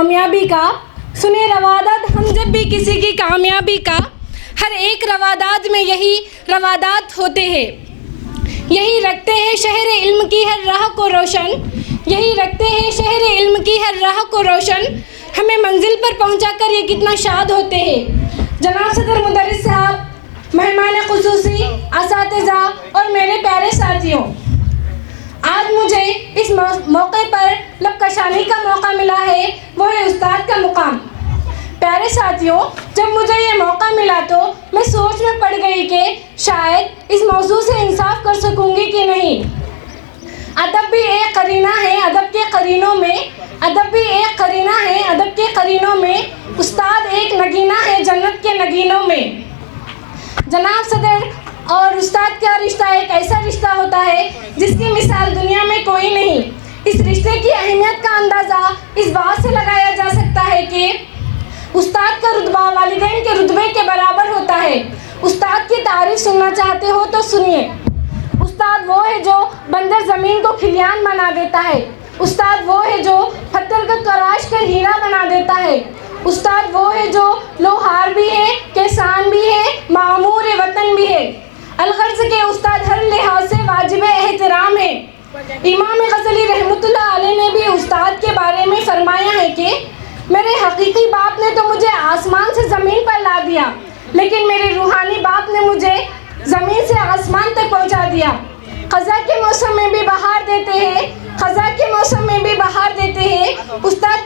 कामयाबी का, सुने रवादात हम जब भी किसी की कामयाबी का। हर एक रवादात में यही रवादात होते हैं, यही रखते हैं शहर इल्म की हर राह को रोशन, यही रखते हैं शहर इल्म की हर राह को रोशन। हमें मंजिल पर पहुंचाकर ये कितना शाद होते हैं। जनाब सदर मुदर्रिस साहब, मेहमान खुसूसी, असातिज़ा और मेरे प्यारे साथियों, आज मुझे इस मौके पर लबकशानी का मौका मिला है, वो है उस्ताद का मुकाम। प्यारे साथियों, जब मुझे ये मौका मिला तो मैं सोच में पड़ गई कि शायद इस मौजू से इंसाफ कर सकूंगी कि नहीं। अदब भी एक करीना है अदब के करीनों में, अदब भी एक करीना है अदब के करीनों में, उस्ताद एक नगीना है जन्नत के नगीनों में। जनाब सदर और उस्ताद का रिश्ता एक ऐसा रिश्ता होता है जिसकी मिसाल दुनिया में कोई नहीं। इस रिश्ते की अहमियत का अंदाज़ा इस बात से लगाया जा सकता है कि उस्ताद का रुतबा वालिदैन के रुतबे के बराबर होता है। उस्ताद की तारीफ सुनना चाहते हो तो सुनिए। उस्ताद वो है जो बंजर ज़मीन को खिलियान बना देता है। उस्ताद वो है जो पत्थर को तराश कर हीरा बना देता है। उस्ताद वो है जो लोहार भी है, किसान भी है, मामूर वतन भी है। अलगर्ज के उस्ताद हर लिहाज से वाजिब एहतराम है। इमाम गज़ली रहमतुल्लाह अलैह ने भी उस्ताद के बारे में फरमाया है कि मेरे हकीकी बाप ने तो मुझे आसमान से ज़मीन पर ला दिया, लेकिन मेरे रूहानी बाप ने मुझे ज़मीन से आसमान तक पहुंचा दिया। ख़ज़ा के मौसम में भी बहार देते हैं, ख़ज़ा के मौसम में भी बहार देते हैं। उस्ताद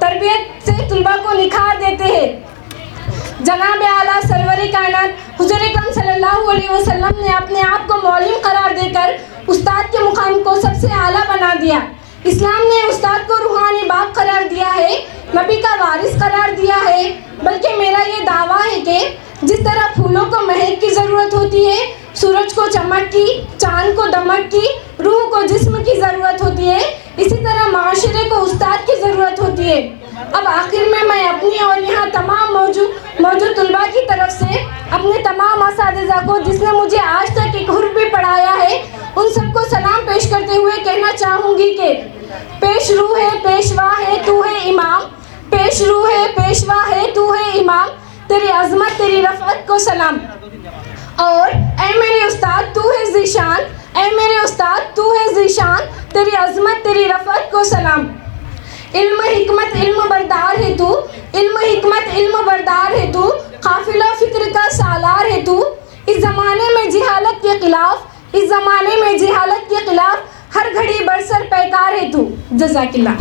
तरबियत से तुलबा को निखार देते हैं। जनाब आला सरवरी कायनात हुज़ूर अकरम सल्लल्लाहु अलैहि वसल्लम ने अपने आप को मौलिम करार देकर उस्ताद के मुकाम को सबसे आला बना दिया। इस्लाम ने उस्ताद को रूहानी बाप करार दिया है, नबी का वारिस करार दिया है। बल्कि मेरा ये दावा है कि जिस तरह फूलों को महक की ज़रूरत होती है, सूरज को चमक की, चांद को दमक की, रूह को जिस्म की ज़रूरत होती है, इसी तरह माशरे को उस्ताद की ज़रूरत होती है। अब आखिर में मैं अपनी और यहाँ तमाम मौजूद तुलबा की तरफ से अपने तमाम असातिज़ा को, जिसने मुझे आज तक एक हुर्फ भी पढ़ाया है, उन सबको सलाम पेश करते हुए कहना चाहूँगी कि पेश रू है पेशवा है तू है इमाम, पेश रू है पेशवा है तू है इमाम, तेरी अज़मत तेरी रफ़अत को सलाम। और ऐ मेरे उस्ताद तू है ज़ीशान, ऐ मेरे उस्ताद तू है ज़ीशान, तेरी अज़मत तेरी रफ़अत को सलाम। इल्म हिकमत इल्म बरदार है तू, इल्म हिकमत इल्म बरदार है तू, काफिला फ़िक्र का सालार है तू। इस ज़माने में जिहालत के ख़िलाफ़, इस ज़माने में जिहालत के ख़िलाफ़ हर घड़ी बरसर पैकार है तू। जज़ाकिल्लाह।